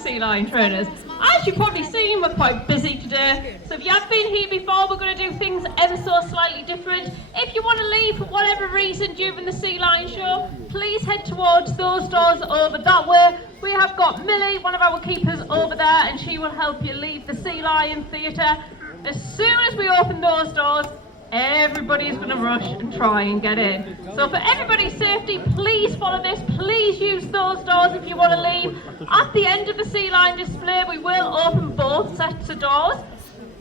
sea lion trainers. As you've probably seen, we're quite busy today, so if you have been here before, we're going to do things ever so slightly different. If you want to leave for whatever reason during the sea lion show, please head towards those doors over that way. We have got Millie, one of our keepers, over there, and she will help you leave the Sea Lion Theatre. As soon as we open those doors, everybody's going to rush and try and get in. So for everybody's safety, please follow this. Please use those doors if you want to leave. At the end of the sea lion display, we will open both sets of doors.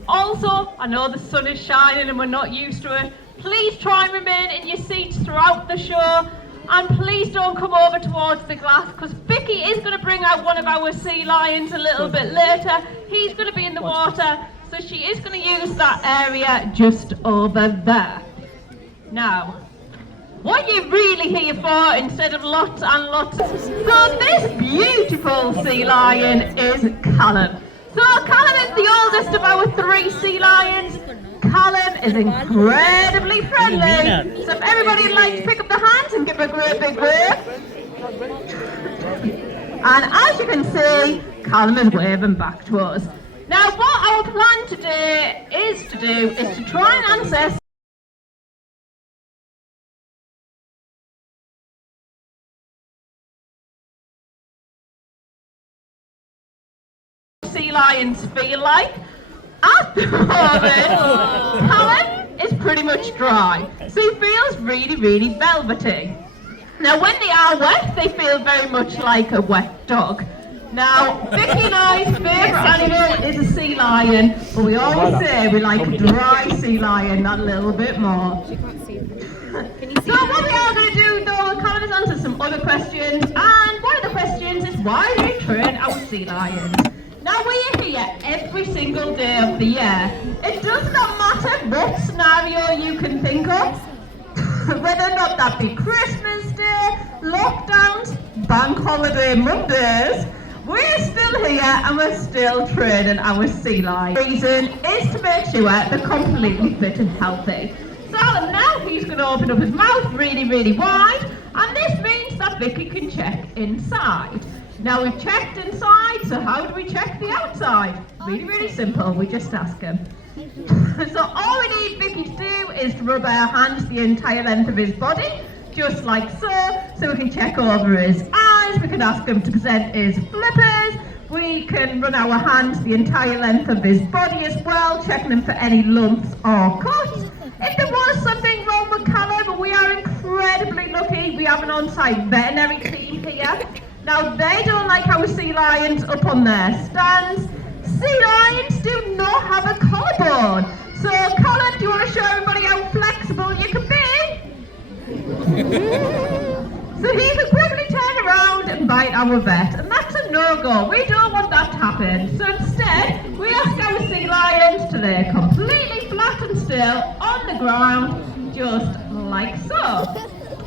Also, I know the sun is shining and we're not used to it. Please try and remain in your seats throughout the show. And please don't come over towards the glass, because Vicky is going to bring out one of our sea lions a little bit later. He's going to be in the water, so she is going to use that area just over there. Now, what are you really here for instead of lots and lots? So this beautiful sea lion is Callum. So Callum is the oldest of our 3 sea lions. Callum is incredibly friendly. So if everybody would like to pick up the hands and give a great big wave. And as you can see, Callum is waving back to us. Now what our plan today is to try and answer sea lions feel like. At the moment, Callum is pretty much dry, so he feels really, really velvety. Now when they are wet, they feel very much like a wet dog. Now, Vicky and I's favourite animal is a sea lion, but we always say we like a dry sea lion that little bit more. So what we are going to do though, Callum has answered some other questions, and one of the questions is why do we train our sea lions? Now we are here every single day of the year. It does not matter what scenario you can think of, whether or not that be Christmas Day, lockdowns, bank holiday Mondays, we're still here and we're still training our sea lions. The reason is to make sure they're completely fit and healthy. So now he's going to open up his mouth really, really wide, and this means that Vicky can check inside. Now we've checked inside, so how do we check the outside? Really, really simple, we just ask him. So all we need Vicky to do is to rub our hands the entire length of his body, just like so we can check over his eyes, we can ask him to present his flippers, we can run our hands the entire length of his body as well, checking him for any lumps or cuts. If there was something wrong with Callum, we are incredibly lucky, we have an on-site veterinary team here. Now they don't like our sea lions up on their stands. Sea lions do not have a collarbone. So Colin, do you want to show everybody how flexible you can be? So he can quickly turn around and bite our vet, and that's a no-go. We don't want that to happen. So instead, we ask our sea lions to lay completely flat and still on the ground, just like so.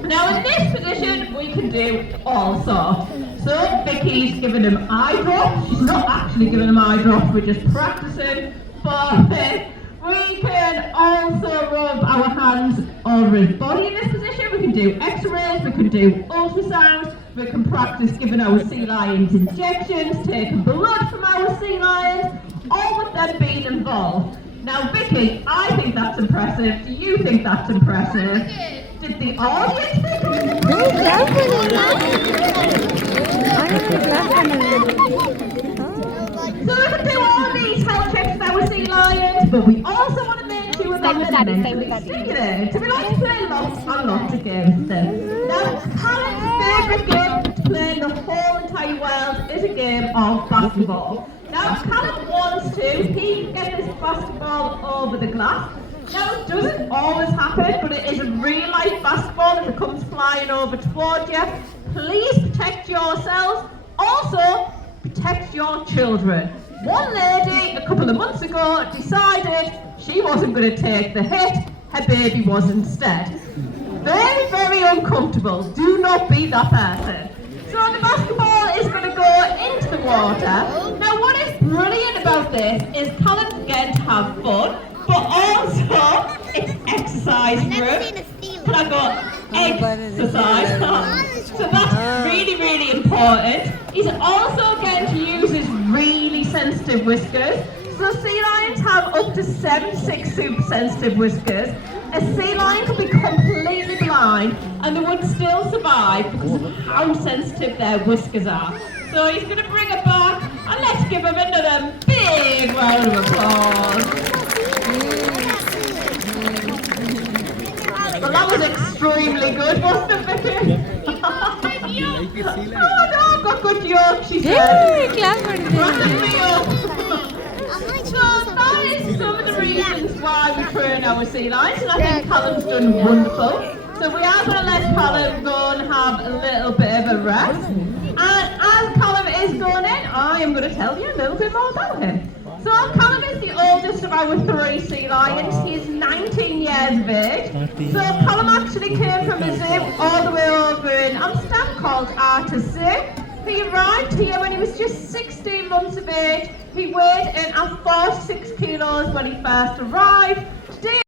Now in this position, we can do all sorts. So Vicky's giving him eye drops. She's not actually giving him eye drops, we're just practicing for this. We can also rub our hands over his body in this position. We can do x-rays, we can do ultrasounds, we can practice giving our sea lions injections, taking blood from our sea lions, all with them being involved. Now Vicky, I think that's impressive. Do you think that's impressive? Did the audience think it was So we can do all these health checks with our sea lions, but we also want to make sure that they're mentally stimulated. So we like to play lots and lots of games with them. Now, Callum's favourite game to play in the whole entire world is a game of basketball. Now, if Callum wants to, he can get this basketball over the glass. Now, it doesn't always happen, but it is a real-life basketball if it comes flying over towards you. Please protect yourselves. Also, protect your children. One lady, a couple of months ago, decided she wasn't going to take the hit, her baby was instead. Very, very uncomfortable. Do not be that person. So the basketball is going to go into the water. Now, what is brilliant about this is Callum's getting to have fun, but also it's exercise room. But I've got exercise. So that's really, really important. He's also getting to use his sensitive whiskers. So sea lions have up to 76 super sensitive whiskers. A sea lion could be completely blind and they would still survive because of how sensitive their whiskers are. So he's going to bring it back and let's give him another big round of applause. Well, that was extremely good, wasn't it, Vicky? Oh no, I've got good jokes, she said. Cracking me up. So that is some of the reasons why we train our sea lions, and I think Callum's done wonderful. So we are going to let Callum go and have a little bit of a rest. And as Callum is going in, I am going to tell you a little bit more about him. So Callum is the oldest of our 3 sea lions. He is 19 years of age. So Callum actually came from a zoo all the way over in Amsterdam called Arthur's Zoo. He arrived here when he was just 16 months of age. He weighed in at 46 kilos when he first arrived. Today